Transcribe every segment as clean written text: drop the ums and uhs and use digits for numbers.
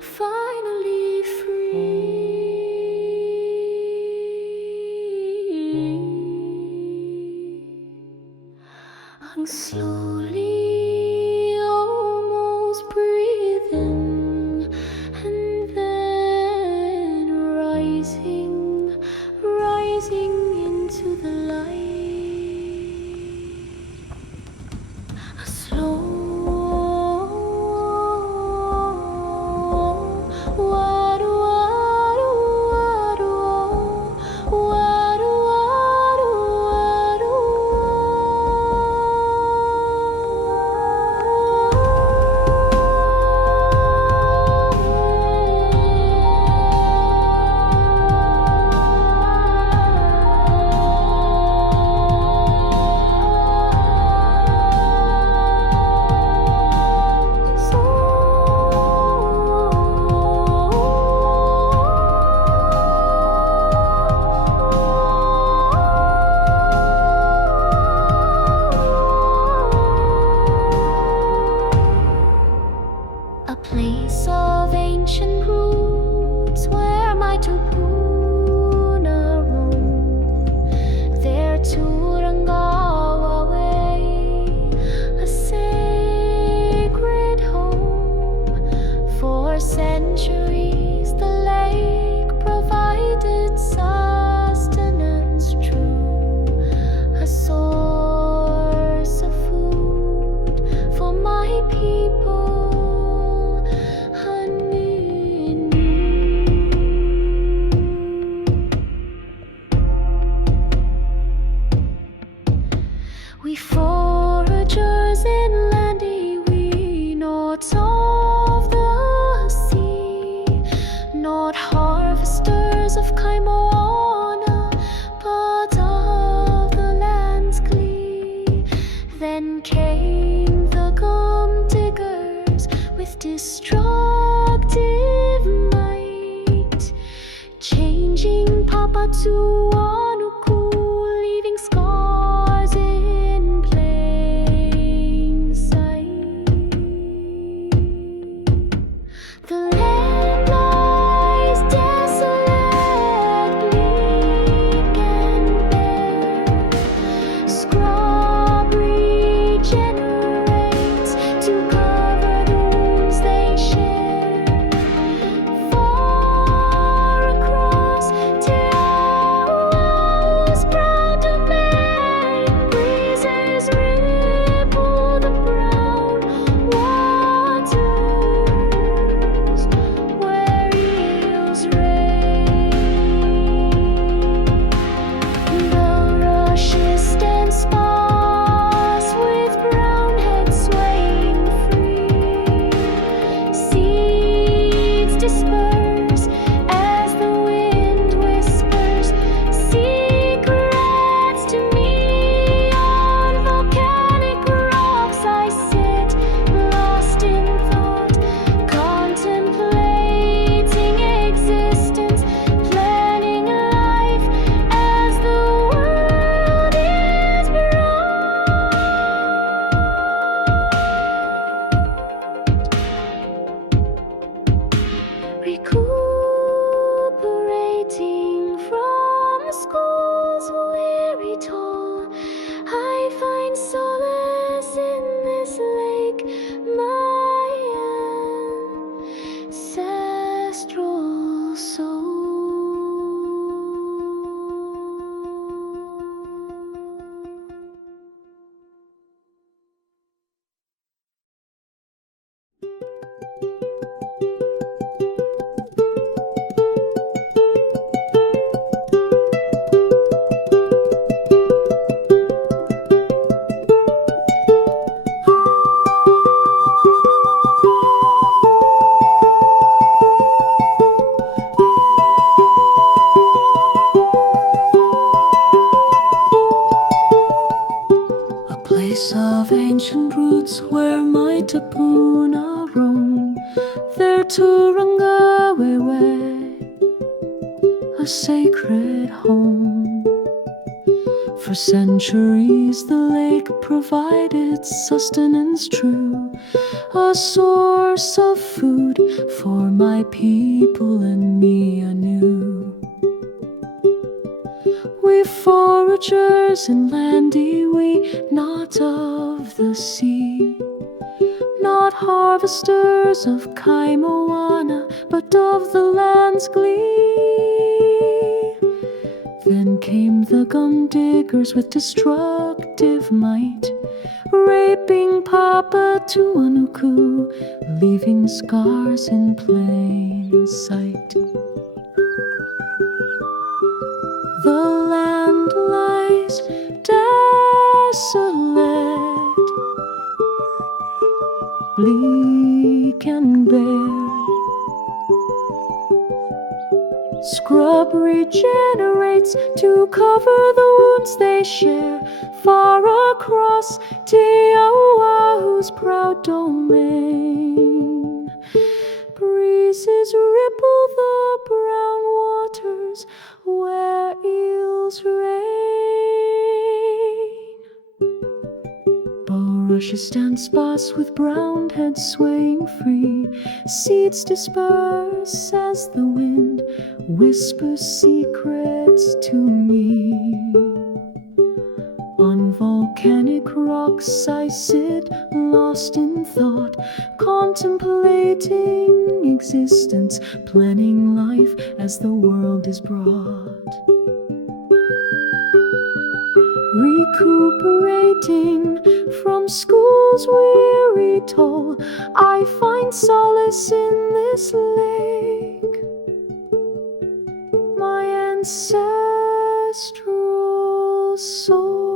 finally free. I'm slowly almost breathing, and then rising into the light. A slow a place of ancient roots where my tupun roam. There to Rangawa way, a sacred home. For centuries the lake provided sustenance true, a source of food for my people. We foragers inlandy, we not of the sea, not harvesters of Kaimoana, but of the land's glee. Then came the gumdiggers with destructive might, changing Papa to Anuku, leaving scars in plain sight. The land lies desolate, bleak and bare. Scrub regenerates to cover the wounds they share. Far across Te Awa's proud domain, breezes ripple the brown waters where eels reign. The rushes stand sparse with brown heads swaying free. Seeds disperse as the wind whispers secrets to me. On volcanic rocks I sit, lost in thought, contemplating existence, planning life as the world is brought. Recuperating from school's weary toll, I find solace in this lake, my ancestral soul. A place of ancient roots where my tupun roam. There to Rangawe way, a sacred home. For centuries the lake provided sustenance true, a source of food for my people and me anew. We foragers and landy, we not of the sea, not harvesters of kaimoana, but of the land's glee. Then came the gumdiggers with destructive might, raping Papa Tuanuku, leaving scars in plain sight. The land lies desolate, bleak and bare. Scrub regenerates to cover the wounds they share, far across Te-Oahu's proud domain. Breezes ripple the brown waters where eels reign. Bulrushes stand sparse with brown heads swaying free, seeds disperse as the wind whispers secrets to me. On volcanic rocks I sit, lost in thought, contemplating existence, planning life as the world is brought. Recuperating from school's weary toll, I find solace in this lake, my ancestral soul.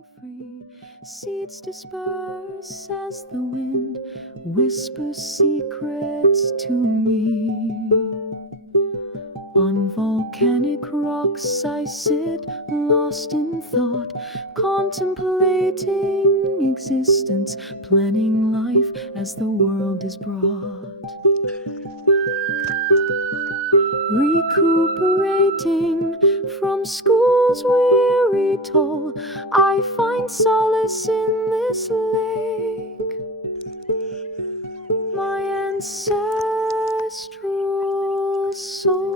swaying free. Seeds disperse as the wind whispers secrets to me. On volcanic rocks I sit, lost in thought, contemplating existence, planning life as the world is brought. Recuperating from school's weary toll, I find solace in this lake. My ancestral soul.